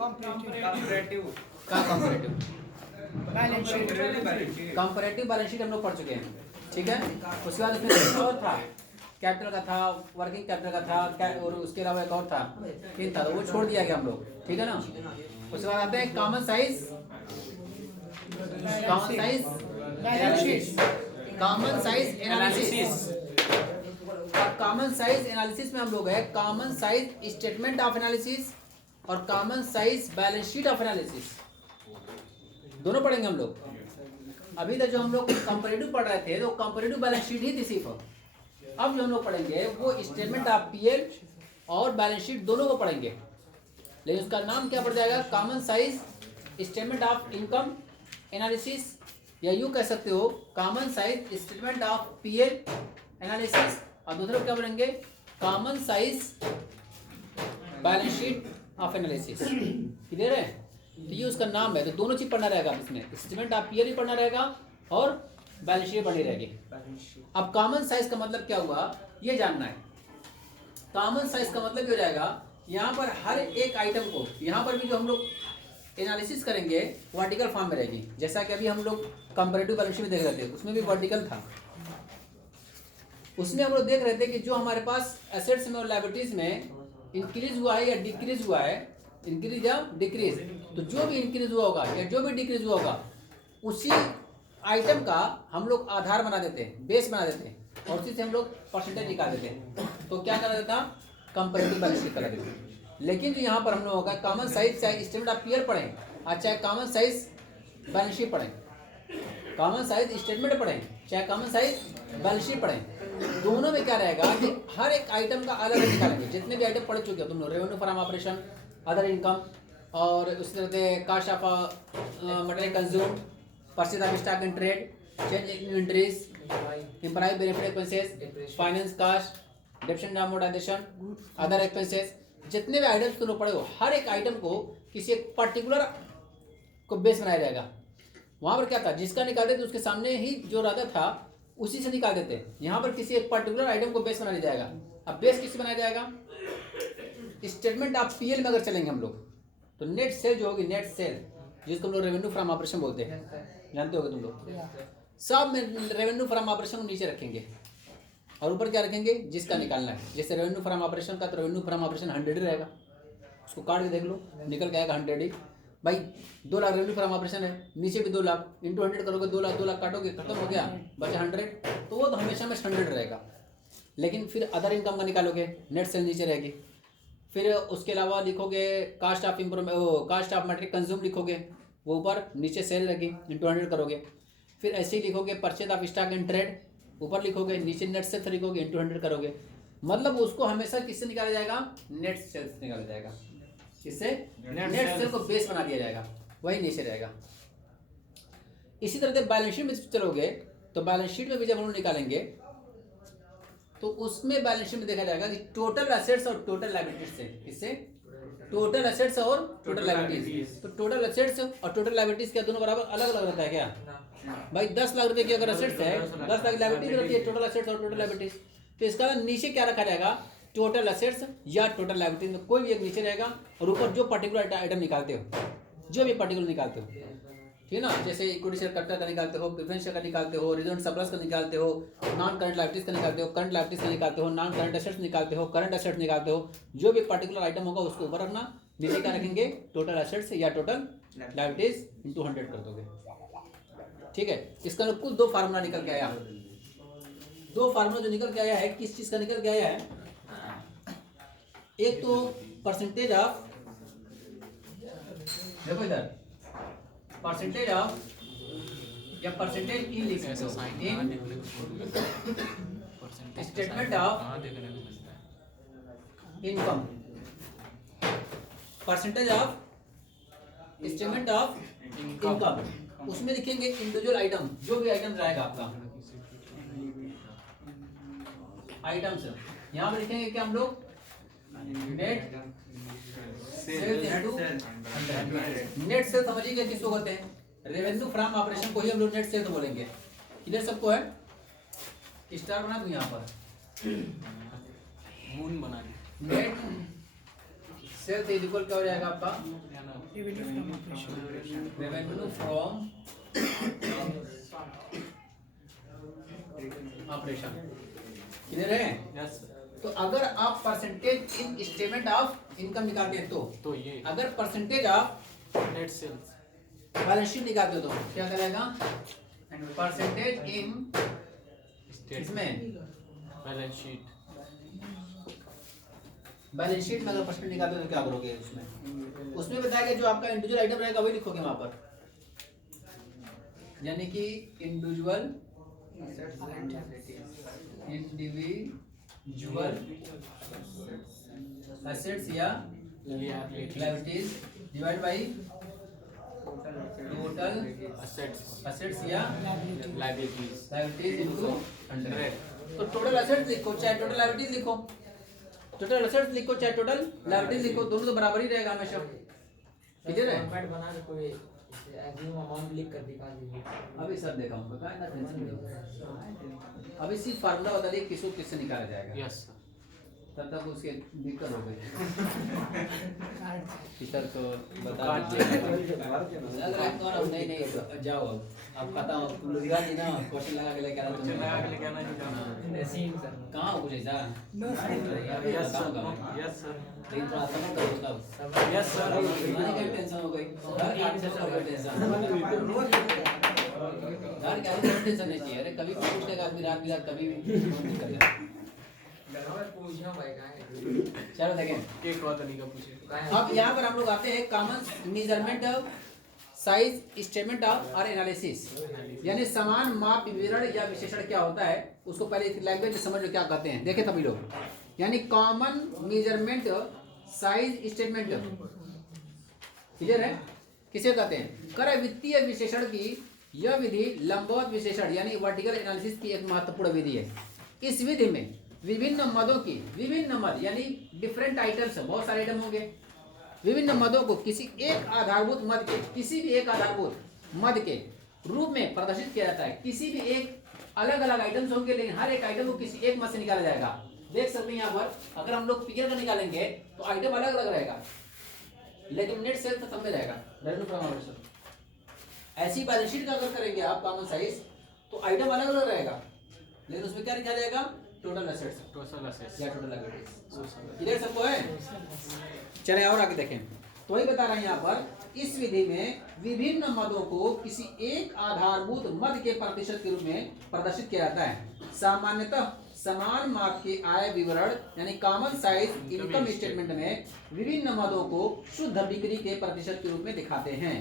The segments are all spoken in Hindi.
कंपैरेटिव का comparative balance sheet comparative balance sheet हम लोग पढ़ चुके हैं, ठीक है। उसके बाद उसमें कुछ और था, कैपिटल का था, वर्किंग कैपिटल का था, और उसके अलावा एक और था, तीन था, तो वो छोड़ दिया गया हम लोग, ठीक है ना। उसके बाद आते हैं common size analysis, common size analysis. Common size analysis में हम लोग है common size statement of analysis और common size balance sheet of analysis, दोनों पढ़ेंगे हम लोग। अभी तक जो हम लोग कंपैरेटिव पढ़ रहे थे तो कंपैरेटिव बैलेंस शीट ही थी सिर्फ। अब जो हम लोग पढ़ेंगे वो स्टेटमेंट ऑफ पीएल और बैलेंस शीट दोनों को पढ़ेंगे, लेकिन उसका नाम क्या पड़ जाएगा, common size statement of income analysis, या यूँ कह सकते हो common size statement of PL analysis, और दूसरा क्या पढ़ेंगे, common size balance sheet of analysis. Clear है? तो ये उसका नाम है, तो दोनों चीज पढ़ना रहेगा इसमें, स्टेटमेंट ऑफ पीएल भी पढ़ना रहेगा और बैलेंस शीट पढ़नी रहेगी। अब कॉमन साइज का मतलब क्या हुआ ये जानना है। कॉमन साइज का मतलब ये हो जाएगा, यहाँ पर हर एक आइटम को, यहाँ पर भी जो हम लोग एनालिसिस करेंगे वर्टिकल फॉर्म में रहेगी, जैसा कि अभी हम लोग कंपैरेटिव बैलेंस शीट में देख रहे थे, उसमें भी वर्टिकल था। उसमें हम लोग देख रहे थे कि जो हमारे पास एसेट्स में और लायबिलिटीज में इंक्रीज हुआ है या डिक्रीज हुआ है, इंक्रीज या डिक्रीज, तो जो भी इंक्रीज हुआ होगा या जो भी डिक्रीज हुआ होगा उसी आइटम का हम लोग आधार बना देते हैं, बेस बना देते हैं, और उसी से हम लोग परसेंटेज निकाल देते हैं। तो क्या करा देता, कंपैरेटिव बैलेंस शीट करा देते हैं। लेकिन जो यहाँ पर हम लोगों का कॉमन साइज, चाहे स्टेटमेंट ऑफ पीएल पढ़ें और चाहे कॉमन साइज बैलेंस शीट पढ़ें, कॉमन साइज स्टेटमेंट पढ़ें चाहे कॉमन साइज बैलेंस शीट पढ़ें, दोनों में क्या रहेगा कि हर एक आइटम का अलग अलग निकालेंगे। जितने भी आइटम पढ़ चुके हो तुम लोग, revenue from operation, other income, और उसी तरह से cost of material consume, purchase of stock in trade, change in inventories, employ benefit expenses, finance cost, depreciation amortisation, other expenses, जितने भी आइटम्स तुम लोग पढ़े हो, हर एक आइटम को किसी एक पर्टिकुलर को बेस बनाया जाएगा। वहाँ पर क्या था, जिसका निकालते थे उसके सामने ही जो रहता था उसी से निकाल देते हैं। यहाँ पर किसी एक पर्टिकुलर आइटम को बेस बना दिया जाएगा। अब बेस किससे बनाया जाएगा, स्टेटमेंट ऑफ पीएल में अगर चलेंगे हम लोग तो नेट सेल जो होगी, नेट सेल जिसको हम लोग रेवेन्यू फ्रॉम ऑपरेशन बोलते हैं, जानते होगे तुम लोग, सब में रेवेन्यू फ्रॉम ऑपरेशन को नीचे रखेंगे और ऊपर क्या रखेंगे, जिसका निकालना है। जैसे रेवेन्यू फ्रॉम ऑपरेशन का, तो रेवेन्यू फ्रॉम ऑपरेशन 100 ही रहेगा, उसको काट के देख लो निकल के आएगा 100 ही। भाई 2 लाख रेवेन्यू फ्रॉम ऑपरेशन है, नीचे भी 2 लाख, इंटू 100 करोगे 2 लाख, 2 लाख काटोगे, खत्म हो गया, बचा 100, तो वो तो हमेशा में 100 रहेगा। लेकिन फिर अदर इनकम का निकालोगे, नेट सेल नीचे रहेगी। फिर उसके अलावा लिखोगे cost of cost of material consume लिखोगे, वो ऊपर, नीचे सेल रहेगी, इंटू 100 करोगे। फिर ऐसे ही लिखोगे purchase of stock in trade, ऊपर लिखोगे, नीचे नेट सेल्स लिखोगे, इंटू 100 करोगे। मतलब उसको हमेशा किससे निकाला जाएगा, नेट सेल्स निकाला जाएगा। किससे, नेट सेल को बेस बना दिया जाएगा, वही नीचे रहेगा। इसी तरह से बैलेंस शीट में चलोगे तो बैलेंस शीट में भी जब हम लोग निकालेंगे तो उसमें बैलेंस शीट में देखा जाएगा कि टोटल एसेट्स और टोटल लायबिलिटीज से, किससे, टोटल एसेट्स और टोटल लायबिलिटीज। तो टोटल एसेट्स और टोटल लायबिलिटीज क्या दोनों बराबर अलग अलग रहता है क्या? भाई 10 लाख रुपए की अगर एसेट्स है, 10 लाख लायबिलिटीज रहती है, टोटल एसेट्स और टोटल लायबिलिटीज। तो इसका नीचे क्या रखा जाएगा, टोटल एसेट्स या टोटल लायबिलिटीज में कोई भी एक नीचे रहेगा, और ऊपर जो पर्टिकुलर आइटम निकालते हो, जो भी पर्टिकुलर निकालते हो, ठीक है ना, जैसे इक्विटी शेयर कैपिटल का निकालते हो, प्रेफरेंस शेयर का निकालते हो, रिजर्व सरप्लस का निकालते हो, नॉन करंट लायबिलिटीज का निकालते हो, करंट लायबिलिटीज का निकालते हो, नॉन करंट एसेट्स निकालते हो, करंट एसेट्स निकालते हो, जो भी पर्टिकुलर आइटम होगा उसको ऊपर रखना, नीचे क्या रखेंगे, टोटल एसेट्स या टोटल लायबिलिटीज इंटू 100 कर दोगे। ठीक है, इसका कुल 2 फार्मूला निकल के आया। 2 फार्मूला जो निकल के आया है, किस चीज का निकल के आया है, एक तो परसेंटेज ऑफ, देखो इधर, परसेंटेज ऑफ या परसेंटेज इन लिख सकते हो, in statement of income, percentage of statement of income, उसमें लिखेंगे इंडिविजुअल आइटम, जो भी आइटम रहेगा आपका आइटम्स, यहाँ पर लिखेंगे क्या हम लोग, net cell into 100। Net cell समझिए किसको कहते हैं, रेवेन्यू फ्रॉम ऑपरेशन को ही हम लोग नेट सेल तो बोलेंगे। इधर सबको है, स्टार बना दूं यहाँ पर, मून बना नेट सेल्स इज इक्वल क्या हो जाएगा आपका revenue from revenue from operation. Clear है? यस तो अगर आप percentage in statement of income निकालते हैं तो ये अगर percentage of net sales balance sheet निकालते हो तो क्या करेगा? परसेंटेज इन इसमें बैलेंस शीट बैलेंस शीट में अगर परसेंटेज निकालते हो तो क्या करोगे? उसमें बताया जो आपका इंडिविजुअल आइटम रहेगा वही लिखोगे वहां पर, यानी कि इंडिविजुअल एसेट्स या liabilities divide by total assets या लायबिलिटीज इनटू 100। तो टोटल एसेट्स लिखो चाहे टोटल लायबिलिटीज लिखो, टोटल एसेट्स लिखो चाहे टोटल लायबिलिटीज लिखो, दोनों तो बराबर ही रहेगा हमेशा। क्लियर है? फॉर्मेट बना के कोई एग्जीम अमाउंट लिख कर दिखा दीजिए। अभी सब दिखाऊंगा, क्या इतना टेंशन नहीं। अभी सिर्फ फार्मूला बता दिए किससे निकाला जाएगा। यस तब तक उसके दिक्कत हो गई टीचर को बता काट अगर आपको और नहीं तो जाओ अब खत्म लुधिया जी ना क्वेश्चन लगा के लेके आना तुम लगा के लेके आना जी जाना सीन सर कहाँ हो कुछ ऐसा यस बताऊंगा मैं सर यस सर लेकिन थोड़ा समझ करो तब यस सर नहीं क्या टेंशन हो गई घर का टेंशन नहीं चाहिए। अरे कभी भी पूछेगा आदमी रात कभी भी पूछो भाई काहे चलो देखें एक बात नहीं का पूछे। अब यहाँ पर हम लोग आते हैं common measurement of size statement of और एनालिसिस, यानी समान माप विवरण या विशेषण क्या होता है उसको पहले लैंग्वेज में समझ लो क्या कहते हैं। देखे सभी लोग, यानी common measurement size statement clear है? किसे कहते हैं? कर वित्तीय विशेषण की यह विधि लंबवत विशेषण यानी वर्टिकल एनालिसिस की एक महत्वपूर्ण विधि है। इस विधि में विभिन्न मदों की विभिन्न मद यानी डिफरेंट आइटम्स, बहुत सारे आइटम होंगे, विभिन्न मदों को किसी एक आधारभूत मद के किसी भी एक आधारभूत मद के रूप में प्रदर्शित किया जाता है। किसी भी एक अलग अलग आइटम्स होंगे लेकिन हर एक आइटम को किसी एक मद से निकाला जाएगा। देख सकते हैं यहाँ पर अगर हम लोग पीयर का निकालेंगे तो आइटम अलग अलग रहेगा लेकिन नेट सेल्स तो समय रहेगा रेवेन्यू फ्रॉम ऑपरेशन। ऐसी बैलेंस शीट का अगर करेंगे आप कॉमन साइज तो आइटम अलग अलग रहेगा लेकिन उसमें क्या लिखा जाएगा? टोटल एसेट्स या टोटल लायबिलिटीज। क्लियर सबको है? चले और आगे देखें तो वही बता रहे हैं यहाँ पर इस विधि में विभिन्न मदों को किसी एक आधारभूत मद के प्रतिशत के रूप में प्रदर्शित किया जाता है। सामान्यतः समान माप के आय विवरण यानी कॉमन साइज इनकम स्टेटमेंट में विभिन्न मदों को शुद्ध बिक्री के प्रतिशत के रूप में दिखाते हैं,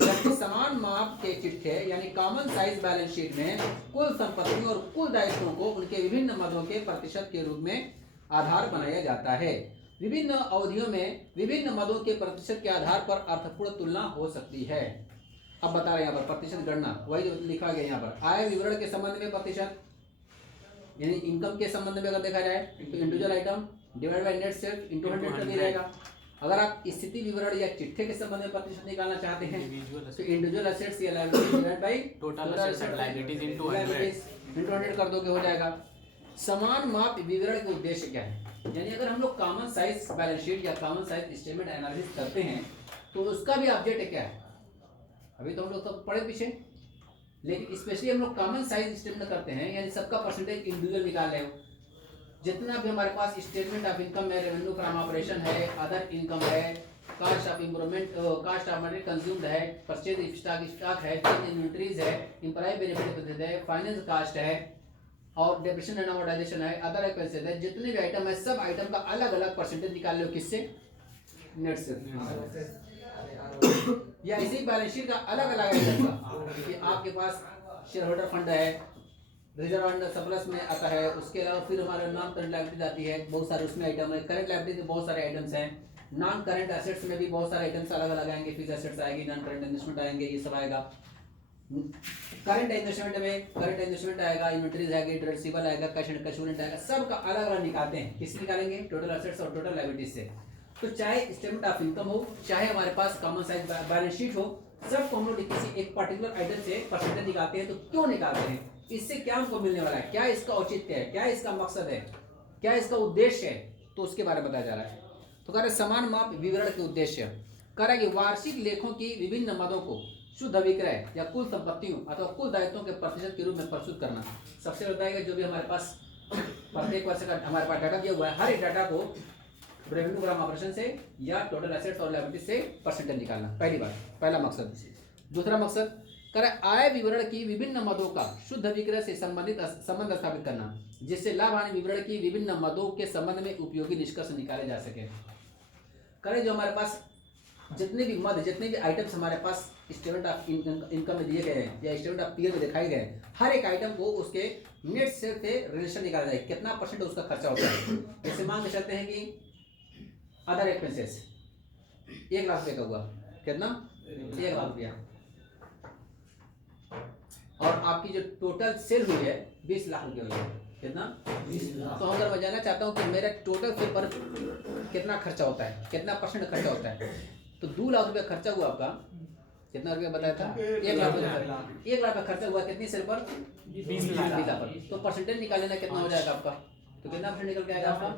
जबकि समान माप के चिट्ठे यानी कॉमन साइज बैलेंस शीट में कुल संपत्ति और कुल दायित्वों को उनके विभिन्न मदों के प्रतिशत के रूप में आधार बनाया जाता है। विभिन्न अवधियों में विभिन्न मदों के प्रतिशत के आधार पर अर्थपूर्ण तुलना हो सकती है। अब बता रहे हैं यहाँ पर प्रतिशत गणना वही जो लिखा गया यहाँ पर आय विवरण के संबंध में प्रतिशत यानी इनकम के संबंध में अगर देखा जाए तो individual item divide by net sales into 100 कर दिया जाएगा। अगर आप स्थिति विवरण या चिट्ठे के संबंध में प्रतिशत निकालना चाहते हैं तो इंडिविजुअल एसेट्स या liabilities divide by total assets and liabilities into 100 कर दोगे हो जाएगा। समान माप विवरण के उद्देश्य क्या है? यानी अगर हम लोग कॉमन साइज बैलेंस शीट या कॉमन साइज स्टेटमेंट एनालिसिस करते हैं तो उसका भी ऑब्जेक्ट क्या है? अभी तो हम लोग सब पढ़े पीछे, लेकिन स्पेशली हम लोग कॉमन साइज स्टेटमेंट करते हैं यानी सबका परसेंटेज इंडिविजुअल निकाल रहे हो। जितना भी हमारे पास स्टेटमेंट ऑफ इनकम है, रेवेन्यू फ्रॉम ऑपरेशन है, अदर इनकम है, cost of improvement, cost of material consumed है, परचेज स्टॉक है, इन्वेंटरीज है, एम्प्लॉय बेनिफिट है, फाइनेंस कास्ट है और डेप्रिसिएशन एंड अमोर्टाइजेशन है, अदर एक्सपेंसेस है, जितने भी आइटम है सब आइटम का अलग अलग परसेंटेज निकाल लो किससे? नेट से। या इसी बैलेंस शीट का अलग अलग आइटम का कि आपके पास शेयर होल्डर फंड है, रिजर्व फंड सरप्लस में आता है, उसके अलावा फिर हमारा नॉन करंट लायबिलिटीज आती है, बहुत सारे उसमें आइटम है, करंट लायबिलिटीज में बहुत सारे आइटम्स हैं, नॉन करंट एसेट्स में भी बहुत सारे आइटम्स अलग अलग आएंगे, फिक्स एसेट्स आएगी, नॉन करंट इन्वेस्टमेंट आएंगे, ये सब आएगा। करंट इन्वेस्टमेंट में करंट इन्वेस्टमेंट आएगा, इन्वेंटरीज आएगी, ट्रेड रिसीवेबल आएगा, कैश एंड कैशमेंट आएगा, सब का अलग अलग निकालते हैं। किससे निकालेंगे? टोटल एसेट्स और टोटल लायबिलिटीज से। तो चाहे स्टेटमेंट ऑफ इनकम हो, चाहे हमारे पास कॉमन साइज बैलेंस शीट हो, सबको हम लोग किसी एक पर्टिकुलर आइटम से परसेंटेज निकालते हैं। तो क्यों निकालते हैं? इससे क्या हमको मिलने वाला है, क्या इसका औचित्य है, क्या इसका मकसद है, क्या इसका उद्देश्य है, तो उसके बारे में बताया जा रहा है। तो कह रहे समान माप विवरण के उद्देश्य, कह रहा है कि वार्षिक लेखों की विभिन्न मदों को शुद्ध अभिक्रय या कुल संपत्तियों अथवा कुल दायित्वों के प्रतिशत के रूप में प्रस्तुत करना। सबसे बताएगा जो भी हमारे पास प्रत्येक वर्ष का हमारे पास डाटा दिया हुआ है, हर एक डाटा को रेवेन्यू ग्राम ऑपरेशन से या टोटल एसेट्स और लायबिलिटी से परसेंटेज निकालना, पहली बात, पहला मकसद। दूसरा मकसद कह रहा है आय विवरण की विभिन्न मदों का शुद्ध विक्रय से संबंधित संबंध स्थापित करना, जिससे लाभ हानि विवरण की विभिन्न मदों के संबंध में उपयोगी निष्कर्ष निकाले जा सके। करें जो हमारे पास जितने भी मद, जितने भी आइटम्स हमारे पास स्टेटमेंट ऑफ इनकम में दिए गए हैं या स्टेटमेंट ऑफ पीरियड में दिखाए गए हैं, हर एक आइटम को उसके नेट सेल से रिलेशन निकाला जाए, कितना परसेंट उसका खर्चा होता है। जैसे मान के चलते हैं कि अदर एक्सपेंसेस 1 लाख रुपये का हुआ, कितना 1 लाख रुपया, और आपकी जो टोटल सेल हुई है 20 लाख रुपये हुई है, कितना 20 लाख। तो अगर मैं जानना चाहता हूँ कि मेरा टोटल सेल पर कितना खर्चा होता है, कितना परसेंट खर्चा होता है, तो 2 लाख रुपया खर्चा हुआ आपका, कितना रुपया बताया था 1 लाख रुपया, 1 लाख का खर्चा हुआ कितनी सेल पर 20 लाख पर। तो परसेंटेज निकाल लेना कितना हो जाएगा आपका, तो कितना परसेंट निकल के आएगा आपका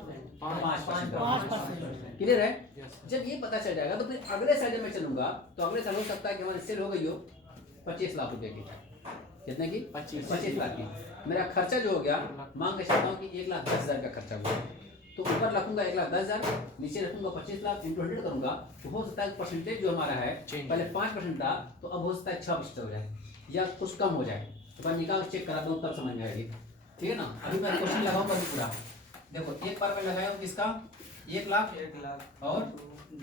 5%। क्लियर है। जब ये पता चल जाएगा तो फिर अगले साल जब मैं चलूंगा तो अगले साल हो सकता है कि हमारी सेल हो गई हो 25 लाख रुपए की, कितने की 25 लाख की। मेरा खर्चा जो हो गया मांग के चलता हूँ कि 1,10,000 का खर्चा हुआ, तो ऊपर रखूंगा 1,10,000, नीचे रखूंगा 25 लाख इंटू 100 करूंगा, तो हो सकता है परसेंटेज जो हमारा है पहले 5% था तो अब हो सकता है 6% हो जाए या कुछ कम हो जाए। तो मैं निकाल चेक करा दूँ तब समझ में आएगी, ठीक है ना। अभी मैं क्वेश्चन लगाऊंगा पूरा, देखो एक बार मैं लगाया हूँ किसका 1 लाख और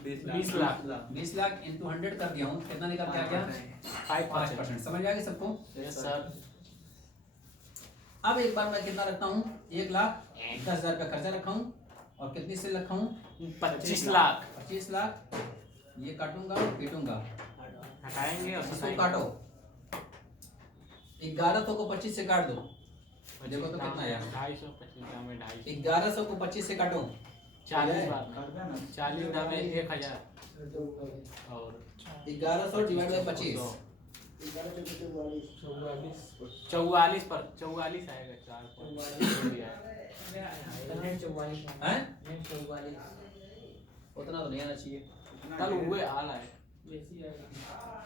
20 लाख 20 लाख इंटू 100 कर दिया हूँ, कितना निकल के आ गया 5%। समझ आ गया सबको। Yes sir. अब एक बार मैं कितना रखता हूँ 1,10,000 का खर्चा रखा हूँ और कितनी से रखा हूँ 25 लाख 25 लाख। ये काटूंगा पीटूंगा, हटाएंगे और इसको काटो, 1100 को 25 से काट दो, देखो तो कितना आया 250 में 250 1100 को 25 से काटो 40 बार में 40 दामे 1000 और 1100 डिवाइड बाय 25 44 पर 44 आएगा 4 हैं, उतना तो नहीं आना चाहिए। कल हुए हाल है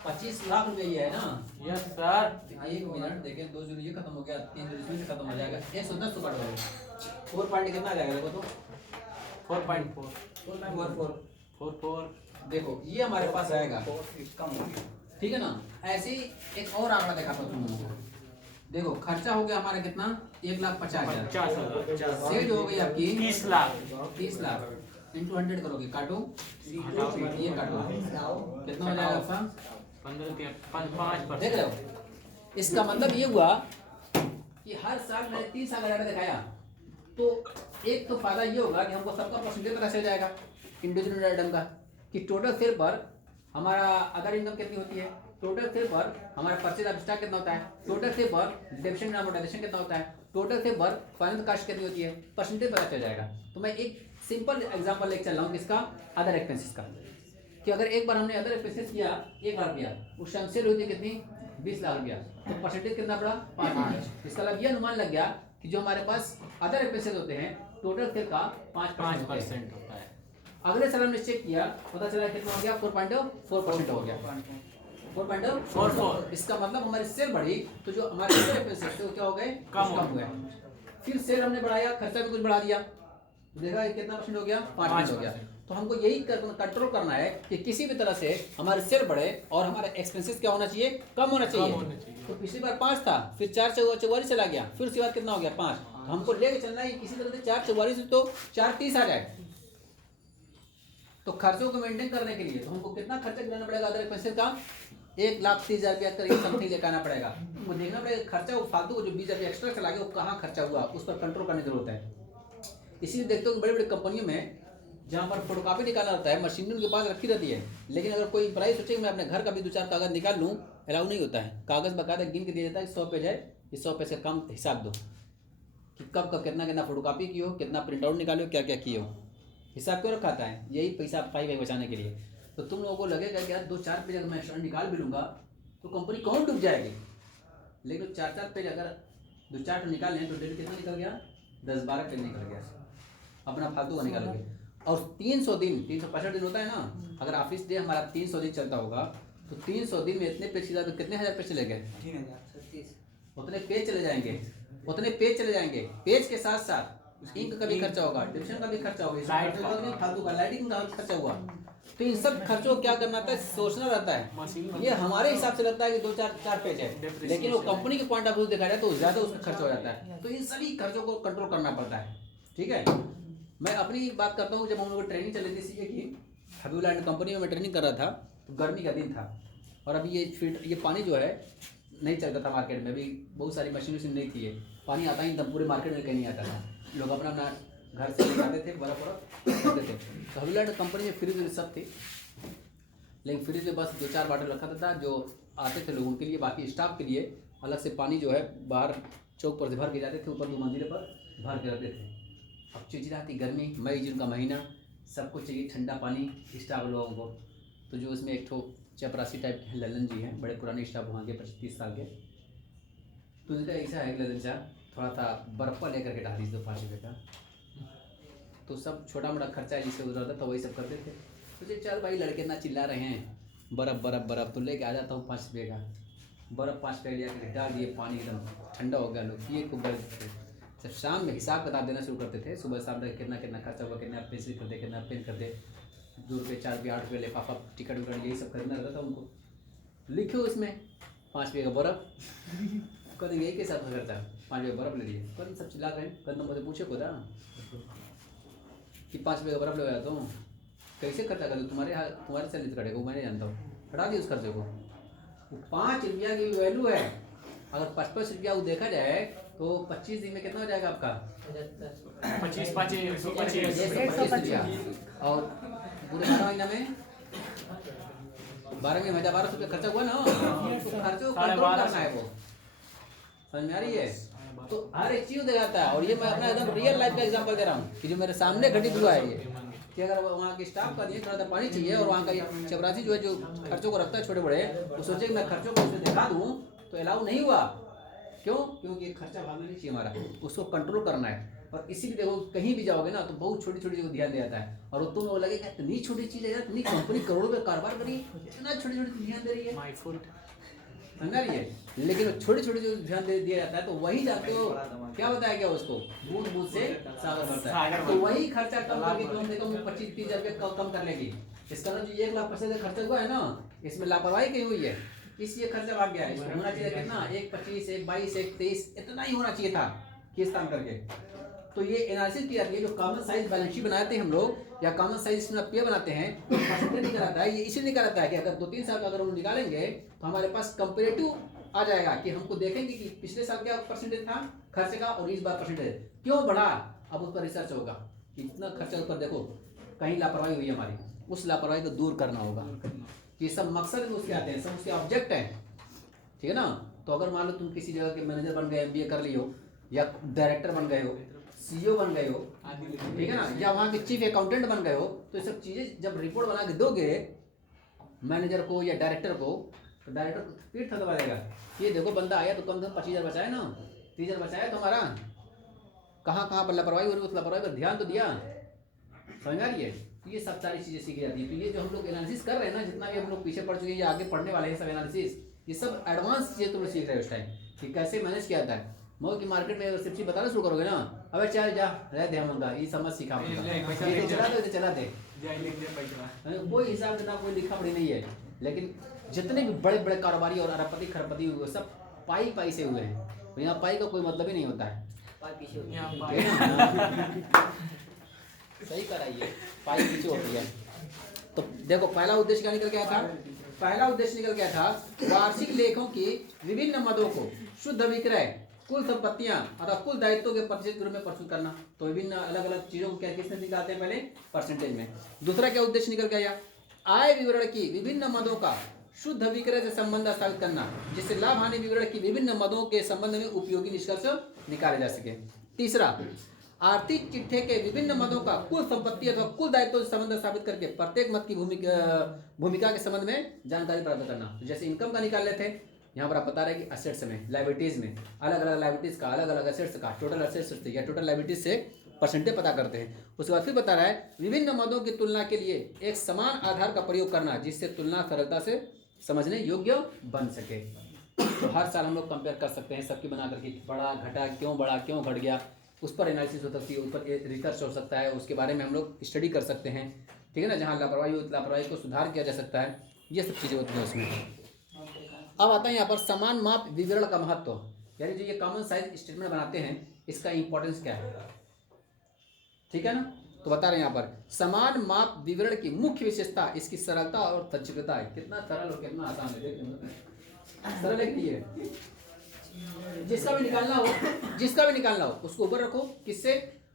25 लाख रुपए ये है ना। Yes sir. 1 मिनट देखें, 2 जीरो ये खत्म हो गया, 3 जीरो इसमें खत्म हो जाएगा, 110 तो काट दो, 4 पॉइंट कितना आ जाएगा देखो तो 4.4 44 देखो ये हमारे पास आएगा कम हो गया, ठीक है ना। ऐसे ही एक और आंकड़ा दिखाता हूँ तुम लोगों को, देखो खर्चा हो गया हमारा कितना 1,50,000, सेल जो हो गई आपकी 30 लाख 30 लाख इंटू 100 करोगे, काटो ये काटो, कितना हो जाएगा आपका 5%। देख रहे हो। इसका मतलब ये हुआ कि हर साल मैंने 3 साल का डाटा दिखाया, तो एक तो फायदा ये होगा कि हमको सबका परसेंटेज पता चल जाएगा इंडिविजुअल आइटम का, कि टोटल सेल पर हमारा अदर इनकम कितनी होती है, टोटल सेल पर हमारा परचेज ऑफ स्टॉक कितना होता है, टोटल सेल पर डेप्रिसिएशन एंड अमोर्टाइजेशन कितना होता है, टोटल सेल पर फाइनेंस कॉस्ट कितनी होती है, परसेंटेज पता चल जाएगा। तो मैं एक सिंपल एग्जांपल लेके चल रहा हूँ किसका अदर एक्सपेंसेस का, कि अगर एक बार हमने अदर एक्सपेंसेस किया 1 लाख रुपया, उस टाइम सेल हुई थी कितनी 20 लाख रुपया, तो परसेंटेज कितना पड़ा 5%। इसका मतलब ये अनुमान लग गया कि जो हमारे पास अदर एक्सपेंसेस होते हैं टोटल सेल का 5% होता है। अगले साल हमने चेक किया, पता चला कितना हो गया 4.4% हो गया, 4.44। इसका मतलब हमारी सेल बढ़ी तो जो हमारे अदर एक्सपेंसेस थे वो क्या हो गए कम हुए। फिर सेल हमने बढ़ाया, खर्चा भी कुछ बढ़ा दिया, देखा कितना परसेंट हो गया 5% हो गया। तो हमको यही कंट्रोल करना है कि किसी भी तरह से हमारे सेल बढ़े और हमारे एक्सपेंसेस क्या होना चाहिए कम होना चाहिए। तो पिछली बार 5 था, फिर 4,44 चला गया, फिर उसके बाद कितना हो गया 5। तो हमको लेके चलना है किसी तरह से 4,44 तो 4,30 आ जाए। तो खर्चों को मेंटेन करने के लिए तो हमको कितना खर्चा गिराना पड़ेगा अदर एक्सपेंसेस का 1,30,000 रुपया करीब समथिंग लेकर आना पड़ेगा। हमको देखना पड़ेगा खर्चा वो फालतू को जो 20 रुपया एक्स्ट्रा चला गया वो कहाँ खर्चा हुआ, उस पर कंट्रोल करने की जरूरत है। इसीलिए देखते हो कि बड़ी बड़ी कंपनियों में जहाँ पर फोटोकॉपी निकालना होता है मशीन उनके पास रखी रहती है, लेकिन अगर कोई एम्प्लॉय सोचे मैं अपने घर का भी 2-4 कागज निकाल लूँ, अलाउ नहीं होता है। कागज बकायदा गिन के दिया जाता है 100 पेज है, इस 100 पेज का कम हिसाब दो कि कब कब कितना कितना फोटोकॉपी की हो, कितना प्रिंट आउट निकालो, क्या क्या किए हो, हिसाब क्यों रखा था है, यही पैसा पाई बचाने के लिए। तो तुम लोगों को लगेगा कि यार 2-4 पेज अगर मैं एक्स्ट्रा निकाल भी लूँगा तो कंपनी कौन डूब जाएगी, लेकिन 4-4 पेज अगर 2-4 निकाल लें तो डेली कितना निकल गया 10-12 पेज निकल गया, अपना फालतू का निकालोगे। और 300 दिन 365 दिन होता है ना, अगर ऑफिस डे हमारा 300 दिन चलता होगा तो 300 दिन में इतने पेज कितने हजार पेज चले गए? 3036 उतने पेज चले जाएंगे, उतने पेज चले जाएंगे। पेज के साथ साथ इंक का भी खर्चा होगा, डिविजन का भी खर्चा होगा, लाइट का। फालतू का लाइटिंग का खर्चा हुआ। तो इन सब खर्चों को क्या करना था, सोचना रहता है। मशीन ये हमारे हिसाब से लगता है कि 2-4 पेज है, लेकिन वो कंपनी के पॉइंट ऑफ व्यू देखा जाए तो ज़्यादा उसमें खर्चा हो जाता है। तो इन सभी खर्चों को कंट्रोल करना पड़ता है। ठीक है, मैं अपनी बात करता हूँ। जब हम लोग ट्रेनिंग चल रही थी सीए की, हबीबुल्ला एंड कंपनी में मैं ट्रेनिंग कर रहा था, तो गर्मी का दिन था और अभी ये पानी जो है नहीं चलता था मार्केट में, अभी बहुत सारी मशीन नहीं थी, ये पानी आता ही पूरे मार्केट में कहीं नहीं आता था। लोग अपना अपना घर से निकालते थे, बर्फ करते थे। तो हबीबुल्ला एंड कंपनी में फ्रिज सब थी, लेकिन फ्रिज में बस 2-4 बॉटल रखा था जो आते थे लोगों के लिए, बाकी स्टाफ के लिए अलग से पानी जो है बाहर चौक पर से भर के जाते थे, ऊपर 2 मंजिले पर भर के रखते थे। अब चिलचिलाती गर्मी, मई जून का महीना, सबको चाहिए ठंडा पानी स्टाफ लोगों को। तो जो उसमें एक ठो चपरासी टाइप के ललन जी हैं, बड़े पुराने स्टाफ वहाँ के 25-30 साल के, तो उनका ऐसा है ललन साहब, थोड़ा सा बर्फ़ लेकर के डाल दीजिए 5 रुपये का। तो सब छोटा मोटा खर्चा जिससे उधर था तो वही सब करते थे। तो चल भाई लड़के ना चिल्ला रहे हैं, बर्फ़ तो लेके आ जाता हूँ 5 रुपये का। बर्फ़ 5 रुपये लिया कर डाल दिए, पानी एकदम ठंडा हो गया, लोग पिए खूब बड़े। जब शाम में हिसाब किताब देना शुरू करते थे, सुबह शाम तक कितना कितना खर्चा हुआ, कितना पेंसिल खरीदे, कितना पेन खरीदे, 2 रुपये 4 रुपये 8 रुपये लिफाफा टिकट विकट यही सब खरीदना रहता था उनको। लिखे उसमें 5 रुपये का बर्फ़, कभी यही के साथ खर्चा 5 रुपये बर्फ़ ले लिए। कल सब चिल्ला रहे हैं, कल नंबर से पूछे खुदा कि 5 रुपये का बर्फ़ ले जाता हूँ, कैसे खर्चा कर दो, तुम्हारे सैलरी से कटेगा वो मैंने जानता हूँ, हटा दी उस खर्चे को। वो 5 रुपया की वैल्यू है, अगर 55 रुपया वो देखा जाए तो 25 दिन में कितना हो जाएगा आपका? 25 रुपया। और पूरे 12 महीना में 12 में 1200 रुपया खर्चा हुआ ना, तो खर्चे को कंट्रोल करना है, वो समझ में आ रही है? तो हर एक चीज़ दिखाता है। और ये मैं अपना एकदम रियल लाइफ का एग्जांपल दे रहा हूँ कि जो मेरे सामने घटित हुआ है ये, कि अगर वहाँ के स्टाफ का दिए थोड़ा सा पानी चाहिए और वहाँ का ये चपरासी जो है जो खर्चों को रखता है छोटे बड़े, वो सोचे कि मैं खर्चों को उसमें दिखा दूँ, तो अलाउ नहीं हुआ। क्यों? क्योंकि खर्चा भागना नहीं चाहिए हमारा, उसको कंट्रोल करना है। और इसीलिए देखो कहीं भी जाओगे ना तो बहुत छोटी छोटी चीज़ को ध्यान दिया जाता है, और तुम वो लगेगा इतनी छोटी चीज़ है यार, इतनी कंपनी करोड़ों का कारोबार करी, इतना छोटी छोटी ध्यान दे रही है, माय फुट समझ रही है? लेकिन छोटे छोटे जो ध्यान दे दिया जाता है तो वही जानते हो क्या बताया गया उसको, बूंद बूंद से सागर बढ़ता है। तो वही खर्चा कम करके कम से कम 25-30 हज़ार रुपये कम कर लेगी। इसका ना जो 1,50,000 खर्चा हुआ है ना, इसमें लापरवाही कहीं हुई है, इसलिए खर्चा भाग गया है। इसमें होना चाहिए कितना, 1,25, 1,22, 1,23 इतना ही होना चाहिए था किस काम करके। तो ये एनालिसिस की जाती है, जो कॉमन साइज बैलेंस शीट बनाते हैं हम लोग, या कॉमन साइज पे बनाते हैं, तो परसेंटेज निकालता है। ये इसलिए निकालता है कि अगर 2-3 साल का अगर हम निकालेंगे तो हमारे पास कंपेरेटिव आ जाएगा, कि हमको देखेंगे कि पिछले साल क्या परसेंटेज था खर्चे का और इस बार परसेंटेज क्यों बढ़ा। अब उस पर रिसर्च होगा कि इतना खर्चा ऊपर देखो कहीं लापरवाही हुई है हमारी, उस लापरवाही को दूर करना होगा। ये सब मकसद में उसके आते हैं, सब उसके ऑब्जेक्ट हैं, ठीक है ना? तो अगर मान लो तुम किसी जगह के मैनेजर बन गए, MBA कर ली हो, या डायरेक्टर बन गए हो, CEO बन गए हो, ठीक है ना, या वहाँ के चीफ अकाउंटेंट बन गए हो, तो ये सब चीज़ें जब रिपोर्ट बना के दोगे मैनेजर को या डायरेक्टर को, तो डायरेक्टर पीठ थपथपा देगा, ये देखो बंदा आया तो कम से कम 25,000 बचाया ना, 30,000 बचाया तुम्हारा, कहाँ कहाँ पर लापरवाही हो रही है उस लापरवाही पर ध्यान तो दिया, समझ आ रही है? ये सब सारी चीज़ें सीखी जाती है। तो ये जो हम लोग एनालिसिस कर रहे हैं ना, जितना भी हम लोग पीछे पढ़ चुके हैं या आगे पढ़ने वाले हैं सब एनालिसिस, ये सब एडवांस चीज़ें तुम लोग सीख रहे हो उस टाइम कि कैसे मैनेज किया जाता है। मगर की मार्केट में सब चीज़ बताना शुरू करोगे ना, अबे चल जा रह दे, हम ये समझ सीखा चला दे, कोई हिसाब किताब कोई लिखा पड़ी नहीं है। लेकिन जितने भी बड़े बड़े कारोबारी और अरबपति खरबपति हुए सब पाई से हुए हैं, तो यहाँ पाई का कोई मतलब ही नहीं होता है। सही कराइए, पाई पीछे होती है। तो देखो पहला उद्देश्य क्या निकल गया था, पहला उद्देश्य निकल गया था वार्षिक लेखों की विभिन्न मदों को शुद्ध विक्रय, कुल संपत्तियां अथवा कुल दायित्वों के प्रतिशत के रूप में प्रस्तुत करना। तो विभिन्न अलग अलग चीजों को क्या किसमें निकालते हैं, पहले परसेंटेज में। दूसरा क्या उद्देश्य निकल गया, आय विवरण की विभिन्न मदों का शुद्ध विक्रय से संबंध स्थापित करना, जिससे लाभ हानि विवरण की विभिन्न मदों के संबंध में उपयोगी निष्कर्ष निकाले जा सके। तीसरा, आर्थिक चिट्ठे के विभिन्न मदों का कुल संपत्ति अथवा कुल दायित्व से संबंध स्थापित करके प्रत्येक मद की भूमिका के संबंध में जानकारी प्राप्त करना। तो जैसे इनकम का निकाल लेते हैं, यहाँ पर आप बता रहे हैं कि असेट्स में, लाइबिलिटीज में अलग अलग लाइबिलिटीज का, अलग अलग असेट्स का, टोटल असेट्स से या टोटल लाइबिलिटीज से परसेंटेज पता करते हैं। उसके बाद फिर बता रहा है विभिन्न मदों की तुलना के लिए एक समान आधार का प्रयोग करना जिससे तुलना सरलता से समझने योग्य बन सके। तो हर साल हम लोग कंपेयर कर सकते हैं सबकी बना करके, बढ़ा घटा, क्यों बढ़ा क्यों घट गया, उस पर एनालिसिस हो सकती है, उस पर रिसर्च हो सकता है, उसके बारे में हम लोग स्टडी कर सकते हैं, ठीक है ना। जहाँ लापरवाही हो लापरवाही को सुधार किया जा सकता है, ये सब चीज़ें होती हैं उसमें। अब आता है यहाँ पर समान माप विवरण का महत्व, यानी जो ये कॉमन साइज स्टेटमेंट बनाते हैं इसका इंपॉर्टेंस क्या है, ठीक है ना। तो बता रहे हैं यहाँ पर समान माप विवरण की मुख्य विशेषता इसकी सरलता और संक्षिप्तता है। कितना सरल और कितना आसान है, देखिए सरल है कि है। जिसका भी निकालना हो उसको ऊपर रखो, किससे,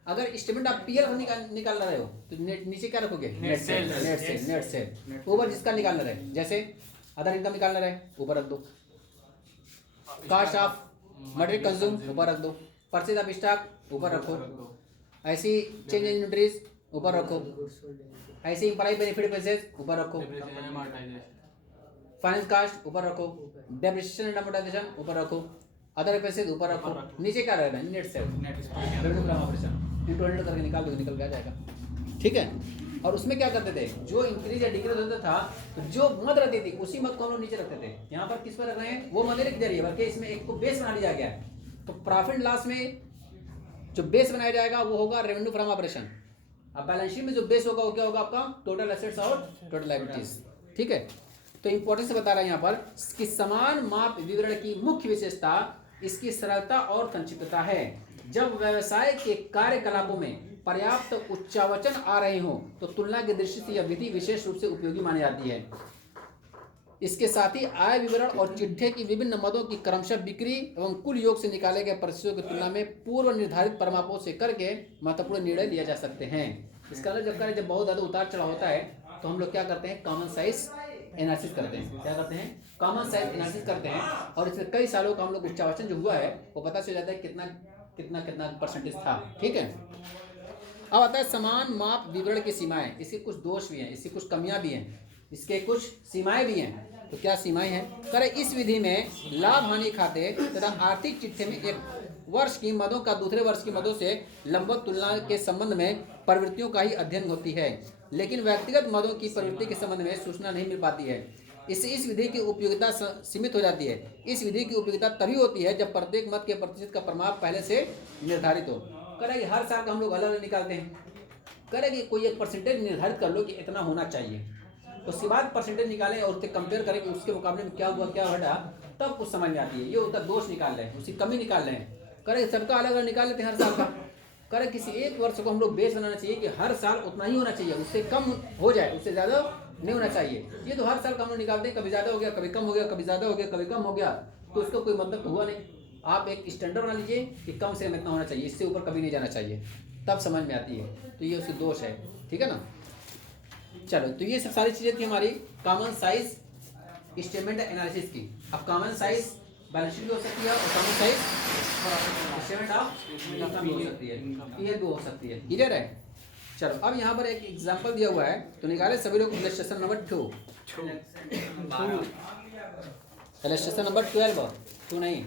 अगर स्टेटमेंट आप पीएल निकाल रहे हो तो नीचे क्या रखोगे, नेट सेल। ऊपर जिसका निकालना रहे, जैसे अदर इनकम निकालना रहे ऊपर रख दो, कॉस्ट ऑफ मटेरियल कंज्यूम ऊपर रख दो, परचेज ऑफ स्टॉक ऊपर रखो, ऐसी चेंज इन इन्वेंटरीज ऊपर रखो, ऐसे एम्प्लॉय बेनिफिट पैसेज ऊपर रखो, फाइनेंस कॉस्ट ऊपर रखो, डेप्रिसिएशन एंड अमोर्टाइजेशन ऊपर रखो, अदर पैसेज ऊपर रखो, नीचे क्या रहेगा, net cell revenue from operation internal करके निकाल दो, निकल के आ जाएगा, ठीक है। और उसमें क्या करते थे, जो इंक्रीज या डिक्रीज होता था तो जो मद रहती थी उसी मद को हम लोग नीचे रखते थे। यहाँ पर किस पर रख रहे हैं, वो मद लिख दे रही है, बल्कि इसमें एक को बेस बना लिया गया है। तो प्रॉफिट लॉस में जो बेस बनाया जाएगा वो होगा रेवेन्यू फ्रॉम ऑपरेशन। अब बैलेंस शीट में जो बेस होगा वो क्या होगा, आपका टोटल एसेट्स और टोटल लायबिलिटीज, ठीक है। तो इंपॉर्टेंस बता रहा है यहाँ पर कि समान माप विवरण की मुख्य विशेषता इसकी सरलता और संक्षिप्तता है। जब व्यवसाय के कार्यकलापों में पर्याप्त उच्चावचन आ रहे हों तो तुलना की दृष्टि से यह विधि विशेष रूप से उपयोगी मानी जाती है। इसके साथ ही आय विवरण और चिट्ठे की विभिन्न मदों की क्रमशः बिक्री एवं कुल योग से निकाले गए प्रतिशतों की तुलना में पूर्व निर्धारित परिमापों से करके महत्वपूर्ण निर्णय लिया जा सकते हैं। इसका मतलब जब बहुत ज़्यादा उतार चढ़ाव होता है तो हम लोग क्या करते हैं, कॉमन साइज एनालिसिस करते हैं। क्या करते हैं, कॉमन साइज एनालिसिस करते हैं, और इसमें कई सालों का हम लोग उच्चावचन जो हुआ है वो पता चल जाता है कितना कितना कितना परसेंटेज था, ठीक है। अब आता है समान माप विवरण की सीमाएं। इसके कुछ दोष भी हैं, इसकी कुछ कमियां भी हैं, इसके कुछ सीमाएं भी हैं। तो क्या सीमाएं हैं, करें इस विधि में लाभ हानि खाते तथा आर्थिक चिट्ठे में एक वर्ष की मदों का दूसरे वर्ष की मदों से लंबवत तुलना के संबंध में प्रवृत्तियों का ही अध्ययन होती है, लेकिन व्यक्तिगत मदों की प्रवृत्ति के संबंध में सूचना नहीं मिल पाती है। इससे इस विधि की उपयोगिता सीमित हो जाती है। इस विधि की उपयोगिता तभी होती है जब प्रत्येक मत के प्रतिशत का प्रमाप पहले से निर्धारित हो। करेंगे हर साल का हम लोग अलग अलग निकालते हैं, करेंगे कोई एक परसेंटेज निर्धारित कर लो कि इतना होना चाहिए, उसके बाद परसेंटेज निकालें और उससे कंपेयर करें कि उसके मुकाबले में क्या हुआ क्या घटा, तब कुछ समझ में आती है। ये होता दोष निकाल रहे हैं, उसकी कमी निकाल रहे हैं। करें सबका अलग अलग निकाल लेते हैं हर साल का। करें किसी एक वर्ष को हम लोग बेस बनाना चाहिए कि हर साल उतना ही होना चाहिए, उससे कम हो जाए, उससे ज़्यादा नहीं होना चाहिए। ये तो हर साल का हम लोग निकालते हैं, कभी ज़्यादा हो गया कभी कम हो गया, कभी ज़्यादा हो गया कभी कम हो गया, तो उसका कोई मतलब तो हुआ नहीं। आप एक स्टैंडर्ड बना लीजिए कि कम से कम इतना होना चाहिए, इससे ऊपर कभी नहीं जाना चाहिए, तब समझ में आती है। तो ये उसकी दोष है, ठीक है ना। चलो, तो ये सब सारी चीज़ें थी हमारी कॉमन साइज स्टेटमेंट एनालिसिस की। अब कॉमन साइज बैलेंस शीट भी हो सकती है और common size statement of income भी हो सकती है, ये भी हो सकती है, क्लियर है। चलो, अब यहाँ पर एक एग्जांपल दिया हुआ है, तो निकाले सभी लोग इलस्ट्रेशन नंबर 2, इलस्ट्रेशन नंबर 12, 2 नहीं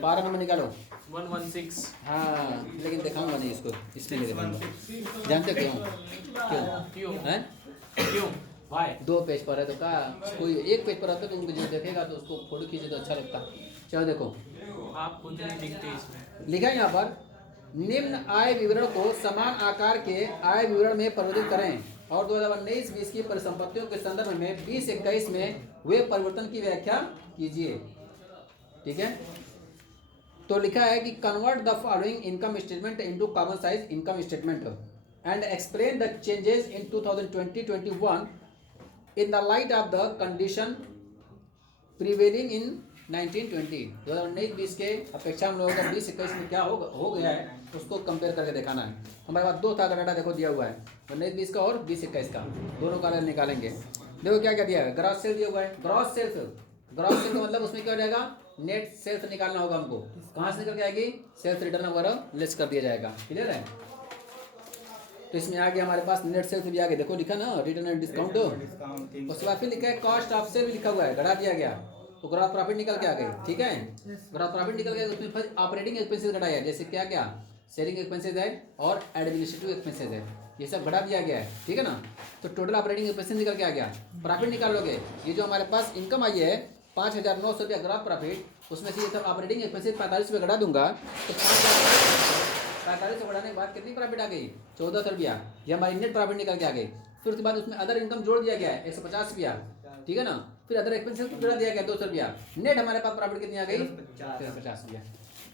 12 नंबर निकालो, 116। हाँ, लेकिन दिखाऊंगा नहीं इसको, इसमें नहीं दिखाऊंगा। जानते क्यों हैं? क्यों भाई? 2 पेज पर है तो क्या, कोई एक पेज पर आता है तो उनको जो देखेगा तो उसको फोटो खींचे तो अच्छा लगता। चलो देखो, आप खुद नहीं दिखते इसमें। लिखा है यहाँ पर, निम्न आय विवरण को समान आकार के आय विवरण में परिवर्तित करें और 2019-20 की परिसंपत्तियों के संदर्भ में 2021 में हुए परिवर्तन की व्याख्या कीजिए, ठीक है। तो लिखा है कि convert the following income statement into common size income statement and explain the changes in 2020-21 in the light of the condition prevailing in 1920। 2019-20 के अपेक्षा हम लोगों का 2021 में क्या हो गया है उसको कंपेयर करके दिखाना है। हमारे पास 2 तरह का डाटा देखो दिया हुआ है, 19-20 का और 20-21 का, दोनों का निकालेंगे। देखो क्या क्या दिया है, ग्रॉस सेल दिया हुआ है। ग्रॉस सेल्स का मतलब उसमें क्या हो जाएगा, नेट सेल्स निकालना होगा हमको। कहाँ से निकल के आएगी, सेल्स रिटर्न वगैरह लेस कर दिया जाएगा, क्लियर है। तो इसमें आ गया हमारे पास नेट सेल्स भी आ गया, देखो लिखा ना रिटर्न एंड डिस्काउंट। उसके बाद फिर लिखा है कॉस्ट ऑफ सेल भी लिखा हुआ है, घटा दिया गया, तो ग्रॉस प्रॉफिट निकल के आ गई, ठीक है। ग्रॉस प्रॉफिट निकल गया, उसमें फिर ऑपरेटिंग एक्सपेंसेस घटाया, जैसे क्या क्या, सेलिंग एक्सपेंसेस है और एडमिनिस्ट्रेटिव एक्सपेंसेस है, ये सब घटा दिया गया है, ठीक है ना। तो टोटल ऑपरेटिंग एक्सपेंसेस निकल के आ गया। प्रॉफिट निकालोगे, ये जो हमारे पास इनकम आई है 5,900 रुपया ग्रॉस प्रॉफिट, उसमें से ये सब ऑपरेटिंग एक्सपेंसेस 45 रुपये घटा दूंगा तो 45 घटाने के बाद कितनी प्रॉफिट आ गई? 1400 रुपया, ये हमारी नेट प्रॉफिट निकल के आ गई। फिर उसके बाद उसमें अदर इनकम जोड़ दिया गया है 150 रुपया, ठीक है ना। फिर अदर एक्सपेंसेस जोड़ा दिया गया 200 रुपया, नेट हमारे पास प्रॉफिट कितनी आ गई? 50 रुपया।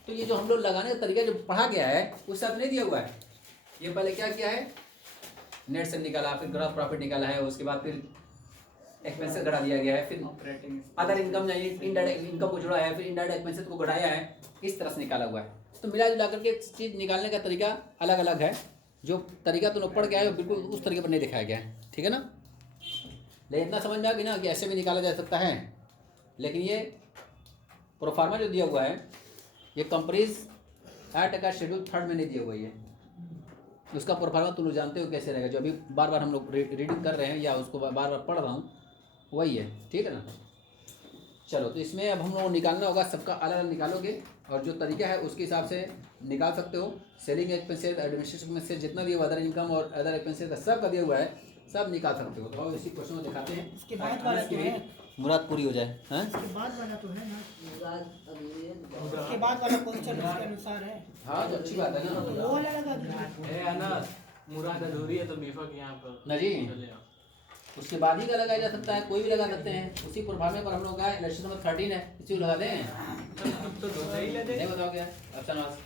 तो ये जो हम लोग लगाने का तरीका जो पढ़ा गया है उस साथ नहीं दिया हुआ है। ये पहले क्या किया है, नेट से निकाला, फिर ग्रॉस प्रॉफिट निकाला है, उसके बाद फिर एक्सपेंसेस घटा दिया गया है, फिर अदर इनकम यानी इनडायरेक्ट इनकम को जोड़ा है, फिर इनडायरेक्ट एक्सपेंसेस को घटाया है, इस तरह से निकाला हुआ है। तो मिला जुला करके चीज़ निकालने का तरीका अलग अलग है। जो तरीका तुम लोग पढ़ के आए हो बिल्कुल उस तरीके पर नहीं दिखाया गया है, ठीक है ना। लेकिन इतना समझ में आ गया ना कि ऐसे भी निकाला जा सकता है। लेकिन ये प्रोफार्मा जो दिया हुआ है ये कंपनीज एक्ट का शेड्यूल 3 में नहीं दिया हुआ है। उसका प्रोफार्मा तुम लोग जानते हो कैसे रहेगा, जो अभी बार बार हम लोग रीडिंग कर रहे हैं या उसको बार बार पढ़ रहा हूँ वही है, ठीक है ना। चलो, तो इसमें अब हम लोगों को निकालना होगा, सबका अलग अलग निकालोगे और जो तरीका है उसके हिसाब से निकाल सकते हो। सेलिंग एक्सपेंसेस, एडमिनिस्ट्रेटिव एक्सपेंसेस, जितना दिया हुआ अदर इनकम और अदर एक्सपेंसेस का सब का दिया हुआ है, सब निकाल सकते हो। तो इसी क्वेश्चन को दिखाते हैं, इसके बाद वाला तो है, मुराद पूरी हो जाए। हाँ, इसके बाद वाला तो है ना, इसके बाद वाला क्वेश्चन उसके अनुसार है। हाँ तो अच्छी बात है ना। वो वाला लगा दीजिए। ए अनस, मुराद अधूरी है तो मीफक यहाँ पर ना जी, उसके बाद ही का लगाया जा सकता है, कोई भी लगा सकते हैं। उसी प्रोफार्मे पर हम लोग का इलेक्शन नंबर 13 है, इसी को लगा दें। तो सही लगे नहीं बताओ क्या ऑप्शन वास।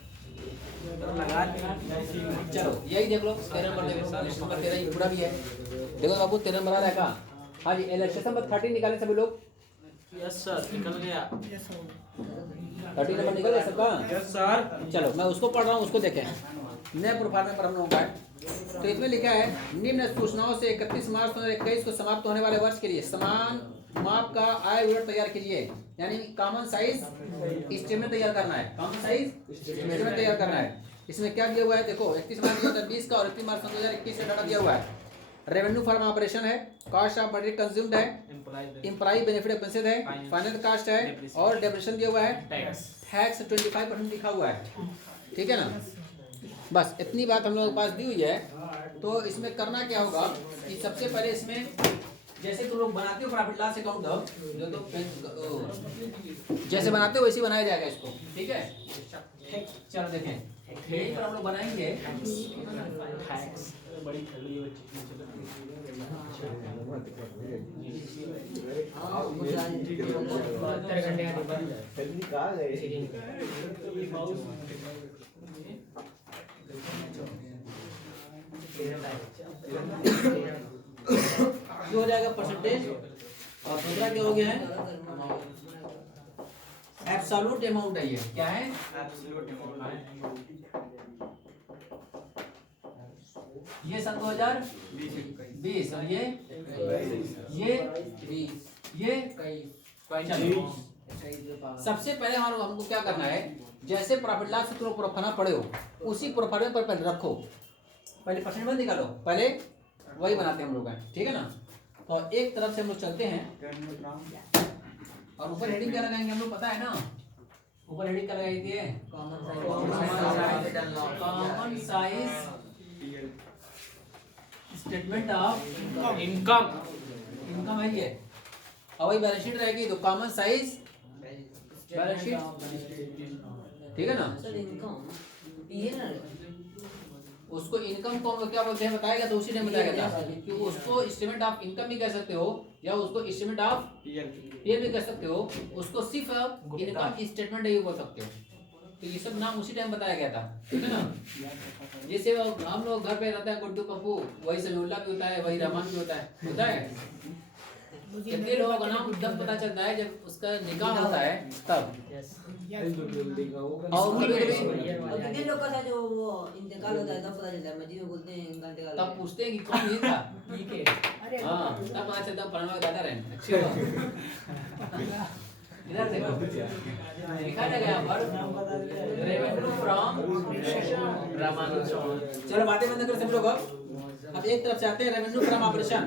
लगा दिया। चलो यही देख लो, 13 नंबर देख लो, इलेक्शन नंबर 13 ये पूरा भी है। देखो बाबू 13 नंबर आ रहा है का? हाँ जी, इलेक्शन नंबर 13 निकाले सभी लोग। यस सर, निकल गया। यस हो 13 नंबर निकल गया सबका? Yes sir. चलो मैं उसको पढ़ रहा हूँ, उसको देखें। नए प्रोफार्मे पर हम लोगों का है, तो इसमें लिखा है निम्न सूचनाओं से 31 मार्च 2021 को समाप्त होने वाले वर्ष के लिए समान माप का आय विवरण तैयार कीजिए। यानी कॉमन साइज स्टेटमेंट तैयार करना है, कॉमन साइज स्टेटमेंट तैयार करना है। इसमें क्या दिया हुआ है देखो, 31 मार्च 2020 का और 31 मार्च 2021 का डाटा दिया हुआ है। रेवेन्यू फॉर्म ऑपरेशन है, कॉस्ट ऑफ मटेरियल कंज्यूम्ड है, एम्प्लॉय बेनिफिट एक्सपेंसेस है, फाइनल कॉस्ट है और डेप्रिसिएशन दिया हुआ है, टैक्स 25% लिखा हुआ है, ठीक है ना। बस इतनी बात हम लोगों के पास दी हुई है। तो इसमें करना क्या होगा कि सबसे पहले इसमें जैसे तुम लोग बनाते हो प्रॉफिट लॉस अकाउंट जो तो जैसे बनाते हो वैसे बनाया जाएगा इसको, ठीक है। चलो देखें, यहीं पर हम लोग बनाएंगे। बड़ी खड़ी हुई ये हो जाएगा परसेंटेज और दूसरा क्या हो गया है, एब्सोल्यूट अमाउंट है। ये क्या है? Absolute amount. ये सन 2020 और ये 20 सबसे पहले हमको क्या करना है, जैसे प्रॉफिट लॉस तुम प्रोफार्मा पढ़े हो उसी प्रोफार्मा पर पहले रखो, पहले परसेंट मत निकालो, पहले वही बनाते हैं हम लोग, ठीक है ना। तो एक तरफ से हम लोग चलते हैं और ऊपर हेडिंग क्या लगाएंगे हम लोग पता है ना, ऊपर हेडिंग क्या लगाई थी? Common size statement of income. Income है ये, और वही बैलेंस शीट रहेगी तो कॉमन साइज बैलेंस शीट, ठीक है ना। उसको इनकम को हम लोग क्या बोलते हैं बताएगा, तो उसी ने बताया था कि उसको स्टेटमेंट ऑफ इनकम भी कह सकते हो या उसको स्टेटमेंट ऑफ पीएल भी कह सकते हो, उसको सिर्फ इनकम स्टेटमेंट ही बोल सकते हो। तो ये सब नाम उसी टाइम बताया गया था, ठीक है ना। जैसे हम लोग घर पे रहते हैं गुड्डू पप्पू, वही समीउल्ला भी होता है, वही रहमान भी होता है। कितने लोगों का नाम जब पता चलता है जब उसका निकाह होता है तब, और उन्हीं में कितने लोग का था जो वो इंतकाल होता है तब पता चलता है, मस्जिद में बोलते हैं इनका इंतकाल तब पूछते हैं कि कौन ये था, ठीक है। हाँ तब पता चलता है फलाना का दादा रहे। इधर देखो लिखा है यहाँ पर रेवेन्यू फ्रॉम रामानुजन। चलो बातें बंद करो सब लोग। अब एक तरफ से आते हैं रेवेन्यू फ्रॉम ऑपरेशन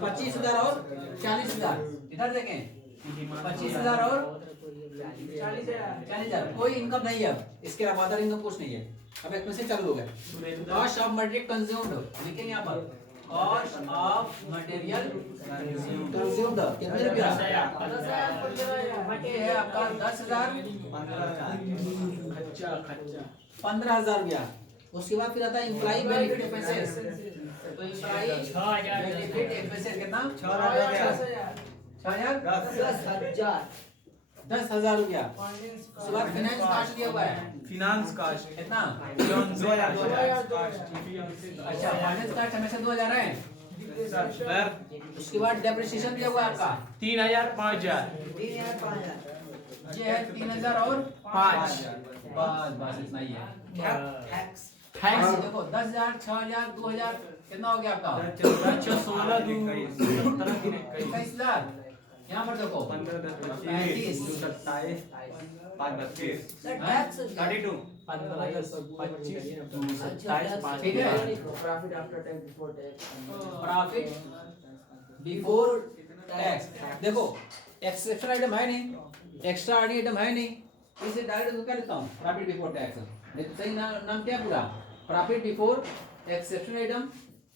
25,000 और 40,000। इधर देखें 25,000 और 40,000। कोई इनकम नहीं है अब, इसके अलावा अदर इनकम कुछ नहीं है। अब एक्सपेंसेस चालू हो गए। कॉस्ट ऑफ मटेरियल कंज्यूम्ड लिखेंगे यहाँ पर, कॉस्ट ऑफ मटेरियल कंज्यूम्ड कितने रुपया? ये है आपका 10,000 15,000 रुपया। उसके बाद फिर आता है एम्प्लॉय बेनिफिट एक्सपेंसेस। तो एम्प्लॉय बेनिफिट एक्सपेंसेस कितना? 6,000 10,000 रुपया। उसके बाद फाइनेंस कास्ट दिया हुआ है, फिनांस कास्ट कितना? 2,000। अच्छा फाइनेंस कास्ट हमेशा 2,000 है। उसके बाद डेप्रिसिएशन दिया हुआ है आपका 3,000 5,000 ये है 3,000 और 5। बस इतना ही है। टैक्स देखो 10,000 6,000 2,000 कितना हो गया आपका? 16 2 21,000। यहाँ पर देखो 35 27 5 32 टैक्स 32 ठीक है। Profit after tax before tax. Profit before tax. देखो एक्सेप्शनल आइटम है नहीं, एक्स्ट्रा ऑर्डिनरी आइटम है नहीं, इसे डायरेक्ट तो क्या लिखता हूँ? Profit before tax. नहीं तो सही नाम क्या है पूरा? Profit before exceptional item,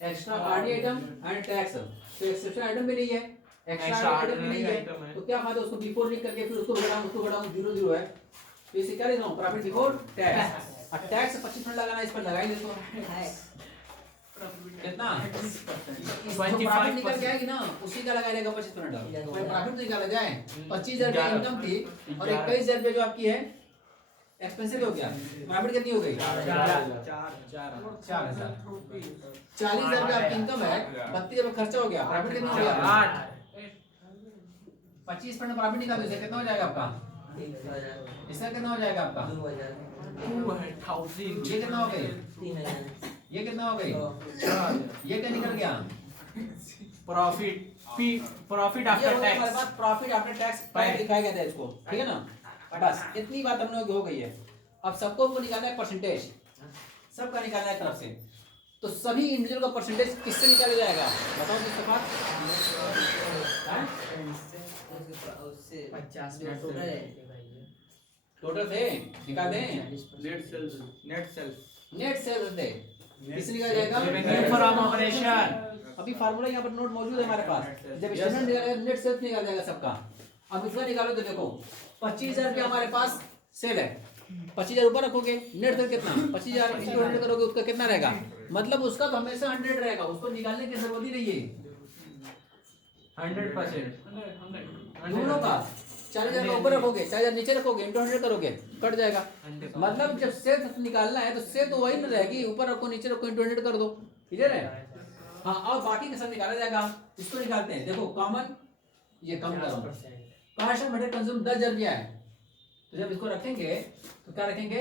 extra ordinary item and tax. तो एक्सेप्शनल आइटम भी नहीं है, एक्स्ट्रा आइटम भी नहीं है, तो क्या फायदा उसको बिफोर लिख करके फिर उसको बढ़ाऊं 0 है। तो इसे क्या लिख रहा हूँ? Profit before tax. और टैक्स 25% लगाना, इस पर लगाएंगे तो कितना? प्रॉफिट निकल के आएगी ना, उसी का लगाया जाएगा 25%। कोई प्रॉफिट निकाला जाए 25,000 रुपया इनकम थी और 21,000 रुपया जो आपकी है एक्सपेंसिव हो गया। प्रॉफिट कितनी हो गई? 4,000। 40,000 रुपया आपकी इनकम है, 32,000 खर्चा हो गया। प्रॉफिट कितना हो गया? 25% प्रॉफिट निकाल दो, इसे कितना हो जाएगा आपका? इसका कितना हो जाएगा आपका? 2,000 ये कितना हो गई? ये कितना हो गई? ये क्या निकल गया? प्रॉफिट ये आफ्टर हो गया हमारे टैक्स पास प्रॉफिट आफ्टर टैक्स दिखाया गया था इसको, ठीक है ना? बस इतनी बात हम लोग हो गई है। अब सबको को निकालना है परसेंटेज, सबका निकालना है तरफ से। तो सभी इंडिविजुअल का परसेंटेज किससे निकाला जाएगा? बताओ किसके पास? टोटल थे निकाल दें। नेट सेल्स दे किससे निकाला जाएगा? From operation. अभी फार्मूला यहाँ पर नोट मौजूद है हमारे पास। जब स्टेटमेंट निकालेगा नेट सेल्स निकाल जाएगा सबका। अब इसका निकालो तो देखो 25,000 रुपया हमारे पास सेल है, 25,000 ऊपर रखोगे, नेट सेल कितना? 25,000 इंटू 100 करोगे, उसका कितना रहेगा? मतलब उसका तो हमेशा 100 रहेगा, उसको निकालने की जरूरत ही नहीं है। 100% दोनों का 40,000 ऊपर रखोगे, 40,000 नीचे रखोगे, इंटू 100 करोगे, कट जाएगा। मतलब जब सेल निकालना है तो सेल तो वही में रहेगी, ऊपर रखो नीचे रखो इंटू 100 कर दो, क्लियर है? हाँ, और बाकी के सब निकाला जाएगा। इसको निकालते हैं, देखो कॉमन ये कम करो, कॉस्ट ऑफ मटेरियल कंज्यूम 10,000 रुपया है। तो जब इसको रखेंगे तो क्या रखेंगे?